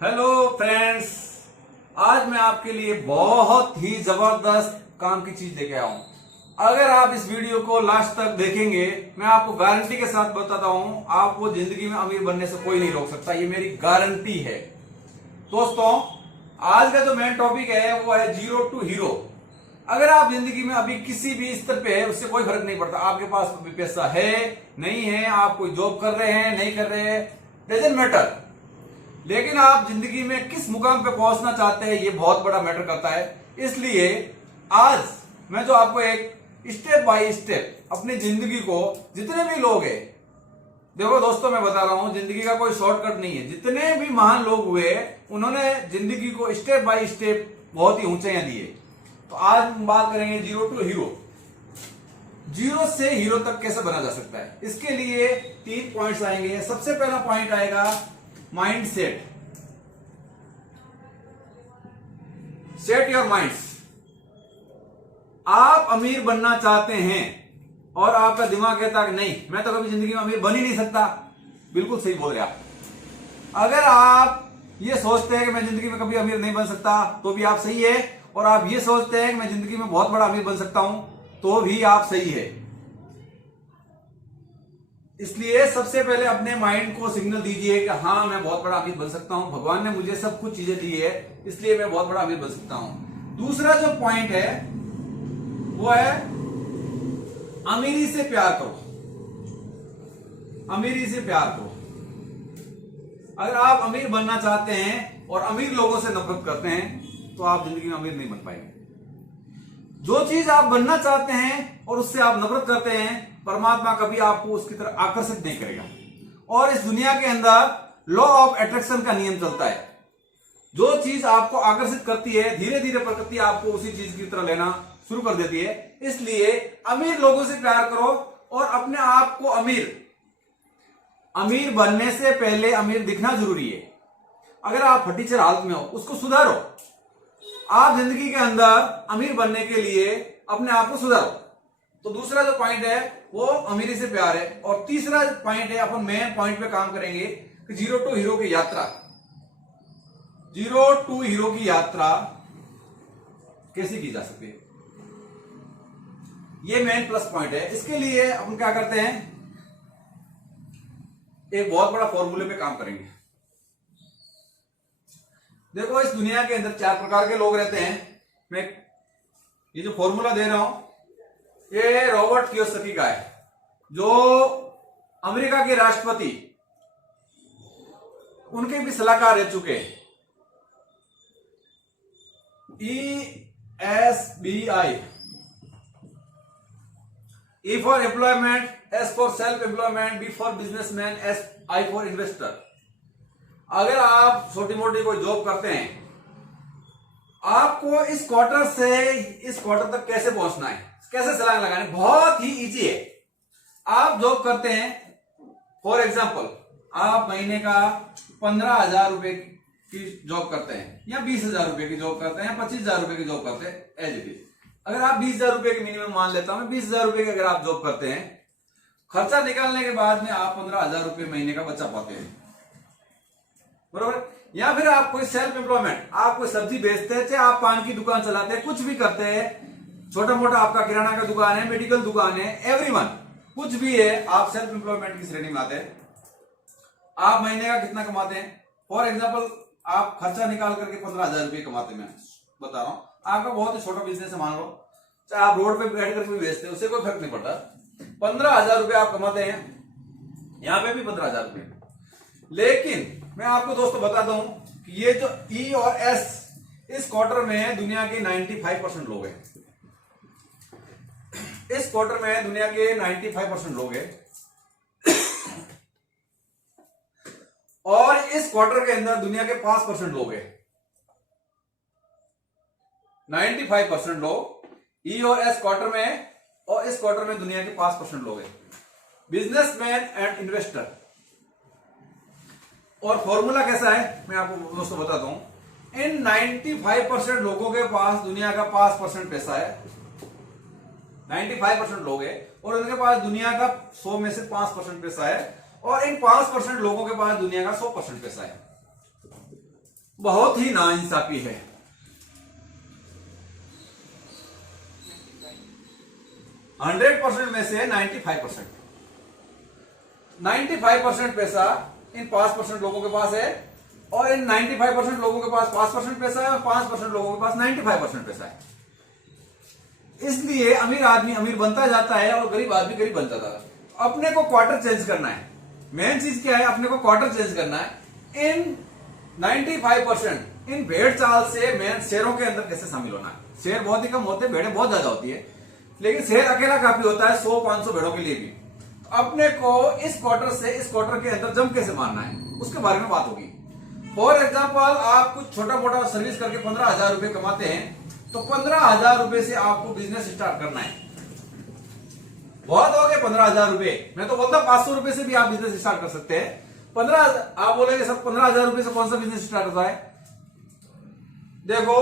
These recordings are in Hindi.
हेलो फ्रेंड्स, आज मैं आपके लिए बहुत ही जबरदस्त काम की चीज लेके आया हूं। अगर आप इस वीडियो को लास्ट तक देखेंगे, मैं आपको गारंटी के साथ बताता हूं, आपको जिंदगी में अमीर बनने से कोई नहीं रोक सकता। ये मेरी गारंटी है। दोस्तों, आज का जो मेन टॉपिक है वो है जीरो टू हीरो। अगर आप जिंदगी में अभी किसी भी स्तर पे है, उससे कोई फर्क नहीं पड़ता। आपके पास अभी पैसा है नहीं है, आप कोई जॉब कर रहे हैं नहीं कर रहे हैं, डजंट मैटर। लेकिन आप जिंदगी में किस मुकाम पे पहुंचना चाहते हैं, ये बहुत बड़ा मैटर करता है। इसलिए आज मैं जो आपको एक स्टेप बाय स्टेप अपनी जिंदगी को, जितने भी लोग हैं, देखो दोस्तों, मैं बता रहा हूं, जिंदगी का कोई शॉर्टकट नहीं है। जितने भी महान लोग हुए, उन्होंने जिंदगी को स्टेप बाय स्टेप बहुत ही ऊंचाइयां दी है। तो आज हम बात करेंगे जीरो टू हीरो। जीरो से हीरो तक कैसे बना जा सकता है, इसके लिए 3 पॉइंट्स आएंगे। सबसे पहला पॉइंट आएगा mind set. Set your minds. आप अमीर बनना चाहते हैं और आपका दिमाग कहता है कि नहीं, मैं तो कभी जिंदगी में अमीर बन ही नहीं सकता। बिल्कुल सही बोल रहे आप। अगर आप ये सोचते हैं कि मैं जिंदगी में कभी अमीर नहीं बन सकता, तो भी आप सही है। और आप ये सोचते हैं कि मैं जिंदगी में बहुत बड़ा अमीर बन सकता हूं, तो भी आप सही है। इसलिए सबसे पहले अपने माइंड को सिग्नल दीजिए कि हाँ, मैं बहुत बड़ा अमीर बन सकता हूं। भगवान ने मुझे सब कुछ चीजें दी है, इसलिए मैं बहुत बड़ा अमीर बन सकता हूं। दूसरा जो पॉइंट है वो है अमीरी से प्यार करो। अमीरी से प्यार करो। अगर आप अमीर बनना चाहते हैं और अमीर लोगों से नफरत करते हैं, तो आप जिंदगी में अमीर नहीं बन पाएंगे। जो चीज आप बनना चाहते हैं और उससे आप नफरत करते हैं, परमात्मा कभी आपको उसकी तरफ आकर्षित नहीं करेगा। और इस दुनिया के अंदर लॉ ऑफ अट्रैक्शन का नियम चलता है। जो चीज आपको आकर्षित करती है, धीरे धीरे प्रकृति आपको उसी चीज की तरह लेना शुरू कर देती है। इसलिए अमीर लोगों से प्यार करो और अपने आप को अमीर बनने से पहले अमीर दिखना जरूरी है। अगर आप फटीचर हालत में हो, उसको सुधारो। आप जिंदगी के अंदर अमीर बनने के लिए अपने आप को सुधारो। तो दूसरा जो पॉइंट है वो अमीरी से प्यार है। और तीसरा पॉइंट है, अपन मेन पॉइंट पे काम करेंगे कि जीरो टू हीरो की यात्रा। जीरो टू हीरो की यात्रा कैसे की जा सकती है, ये मेन प्लस पॉइंट है। इसके लिए अपन क्या करते हैं, एक बहुत बड़ा फॉर्मूले पे काम करेंगे। देखो, इस दुनिया के अंदर 4 प्रकार के लोग रहते हैं। मैं ये जो फॉर्मूला दे रहा हूं, ये रॉबर्ट कियोसाकी का है, जो अमेरिका के राष्ट्रपति, उनके भी सलाहकार रह चुके हैं। ESBI, E for employment, S for self employment, B for businessman, I for investor। अगर आप छोटी मोटी कोई जॉब करते हैं, आपको इस क्वार्टर से इस क्वार्टर तक कैसे पहुंचना है, कैसे छलांग लगानी, बहुत ही इजी है। आप जॉब करते हैं, फॉर एग्जांपल आप महीने का 15,000 रुपए की जॉब करते हैं, या 20,000 रुपए की जॉब करते हैं, या 25,000 रुपए की जॉब करते हैं, एज इट इज। अगर आप 20,000 रुपए की मिनिमम मान लेता हूं मैं, 20,000 रुपए की अगर आप जॉब करते हैं, खर्चा निकालने के बाद में आप 15,000 रुपए महीने का बचा पाते हैं, बरोबर। या फिर आप कोई सेल्फ एम्प्लॉयमेंट, आप कोई सब्जी बेचते हैं, चाहे आप पान की दुकान चलाते हैं, कुछ भी करते हैं, छोटा मोटा आपका किराना का दुकान है, मेडिकल दुकान है, एवरीवन कुछ भी है, आप सेल्फ एम्प्लॉयमेंट की श्रेणी में आते हैं। आप महीने का कितना कमाते हैं, फॉर एग्जाम्पल आप खर्चा निकाल करके 15,000 रुपये कमाते हैं। मैं बता रहा हूं, आपका बहुत ही छोटा बिजनेस है, मान लो, चाहे आप रोड पे बैठ कर भी बेचते हैं, उससे कोई फर्क नहीं पड़ता। 15,000 रुपये आप कमाते हैं, यहां पे भी 15,000 रुपये। लेकिन मैं आपको दोस्तों बताता हूं कि ये जो E और S, इस क्वार्टर में दुनिया के 95% लोग हैं। इस क्वार्टर में दुनिया के 95% लोग हैं। और इस क्वार्टर के अंदर दुनिया के 5% लोग हैं। 95% लोग E और S क्वार्टर में, और इस क्वार्टर में दुनिया के 5% लोग हैं, बिजनेसमैन एंड इन्वेस्टर। और फॉर्मूला कैसा है मैं आपको दोस्तों बताता हूं। इन 95% लोगों के पास दुनिया का 5% पैसा है। 95% लोग हैं और उनके पास दुनिया का 100 में से 5% पैसा है, और इन 5% लोगों के पास दुनिया का 100% पैसा है। बहुत ही नाइंसाफी है। 100% में से 95% पैसा इन 5% लोगों के पास है, और इन 95% लोगों के पास 5% पैसा है, और 5% लोगों के पास 95% पैसा है। इसलिए अमीर आदमी अमीर बनता जाता है और गरीब आदमी गरीब बनता जाता है। अपने को क्वार्टर चेंज करना है। मेन चीज क्या है, अपने को क्वार्टर चेंज करना है। इन 95% इन भेड़ चाल से मेन शेयरों के अंदर कैसे शामिल होना है। शेयर बहुत ही कम होते हैं, भेड़ें बहुत ज्यादा होती है, लेकिन शेयर अकेला काफी होता है 100-500 भेड़ों के लिए भी। अपने को इस क्वार्टर से इस क्वार्टर के अंदर जंप कैसे मारना है, उसके बारे में बात होगी। फॉर एग्जाम्पल, आप कुछ छोटा मोटा सर्विस करके 15,000 रुपए कमाते हैं, तो 15,000 रुपए से आपको बिजनेस स्टार्ट करना है। बहुत हो गए 15,000 रुपए, मैं तो बोलता 500 रुपए से भी आप बिजनेस स्टार्ट कर सकते हैं। 15,000 आप बोलेंगे सब 15,000 रुपए से कौन सा बिजनेस स्टार्ट होता है। देखो,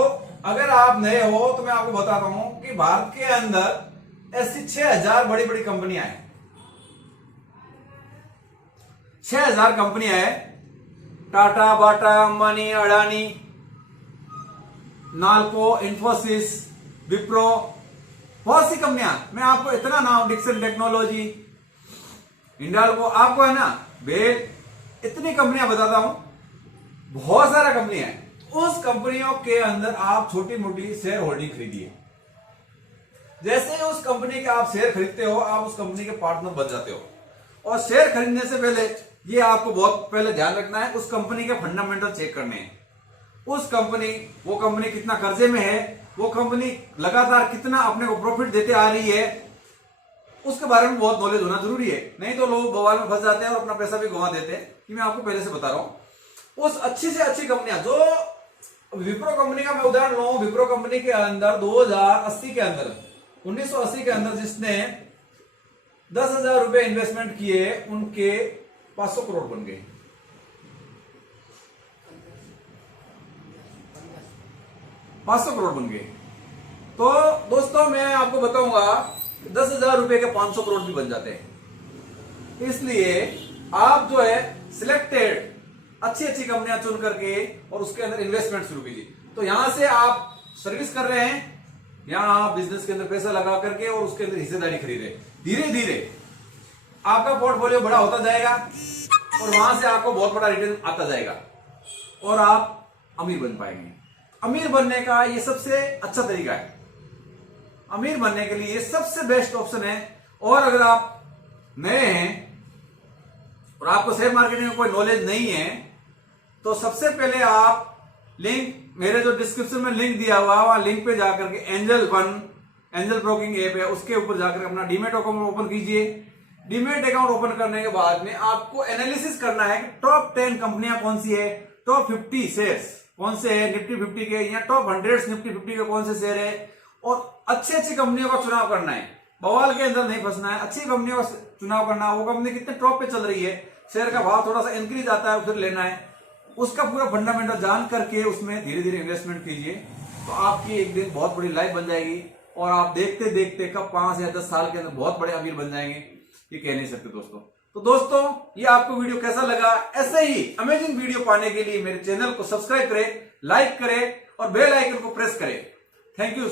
अगर आप नए हो तो मैं आपको बताता हूं कि भारत के अंदर ऐसी 6,000 बड़ी बड़ी कंपनियां हैं। 6,000 कंपनियां हैं। टाटा, बाटा, अंबानी, अडानी, नाल्को, इन्फोसिस, विप्रो, बहुत सी कंपनियां। मैं आपको इतना नाम, डिक्सन टेक्नोलॉजी, इंडाल्को, आपको है ना बेल, इतनी कंपनियां बताता हूं, बहुत सारा कंपनियां हैं। उस कंपनियों के अंदर आप छोटी मोटी शेयर होल्डिंग खरीदिए। जैसे उस कंपनी के आप शेयर खरीदते हो, आप उस कंपनी के पार्टनर बन जाते हो। और शेयर खरीदने से पहले ये आपको बहुत पहले ध्यान रखना है, उस कंपनी के फंडामेंटल चेक करने हैं। वो कंपनी कितना कर्जे में है, वो कंपनी लगातार कितना अपने को प्रॉफिट देते आ रही है, उसके बारे में बहुत नॉलेज होना जरूरी है। नहीं तो लोग बवाल में फंस जाते हैं और अपना पैसा भी गंवा देते हैं। कि मैं आपको पहले से बता रहा हूं, उस अच्छी से अच्छी कंपनियां, जो विप्रो कंपनी का मैं उदाहरण लूं, विप्रो कंपनी के अंदर 1980 के अंदर जिसने 10,000 रुपए इन्वेस्टमेंट किए, उनके 500 करोड़ बन गए। 500 करोड़ बन गए। तो दोस्तों, मैं आपको बताऊंगा 10,000 रुपए के 500 करोड़ भी बन जाते हैं। इसलिए आप जो है सिलेक्टेड अच्छी अच्छी कंपनियां चुन करके और उसके अंदर इन्वेस्टमेंट शुरू कीजिए। तो यहां से आप सर्विस कर रहे हैं, यहां आप बिजनेस के अंदर पैसा लगा करके और उसके अंदर हिस्सेदारी खरीदे। धीरे धीरे आपका पोर्टफोलियो बड़ा होता जाएगा और वहां से आपको बहुत बड़ा रिटर्न आता जाएगा और आप अमीर बन पाएंगे। अमीर बनने का ये सबसे अच्छा तरीका है। अमीर बनने के लिए ये सबसे बेस्ट ऑप्शन है। और अगर आप नए हैं और आपको शेयर मार्केटिंग में कोई नॉलेज नहीं है, तो सबसे पहले आप मेरे जो डिस्क्रिप्शन में लिंक दिया हुआ, वहां लिंक पे जाकर के एंजल ब्रोकिंग ऐप है, उसके ऊपर जाकर अपना डीमेट अकाउंट ओपन कीजिए। डीमेट अकाउंट ओपन करने के बाद में आपको एनालिसिस करना है कि टॉप 10 कंपनियां कौन सी है, टॉप 50 शेयर्स कौन से है निफ्टी 50 के, या टॉप 100 निफ्टी 50 के कौन से शेयर है, और अच्छी कंपनियों का चुनाव करना है। बवाल के अंदर नहीं फंसना है, अच्छी कंपनियों का चुनाव करना है। वो कंपनी कितने टॉप पे चल रही है, शेयर का भाव थोड़ा सा इंक्रीज आता है, उधर लेना है। उसका पूरा फंडामेंटल जान करके उसमें धीरे धीरे इन्वेस्टमेंट कीजिए, तो आपकी एक दिन बहुत बड़ी लाइफ बन जाएगी और आप देखते देखते कब 5 या 10 साल के अंदर बहुत बड़े अमीर बन जाएंगे, ये कह नहीं सकते दोस्तों। तो दोस्तों, ये आपको वीडियो कैसा लगा? ऐसे ही अमेजिंग वीडियो पाने के लिए मेरे चैनल को सब्सक्राइब करें, लाइक करें और बेल आइकन को प्रेस करें। Thank you.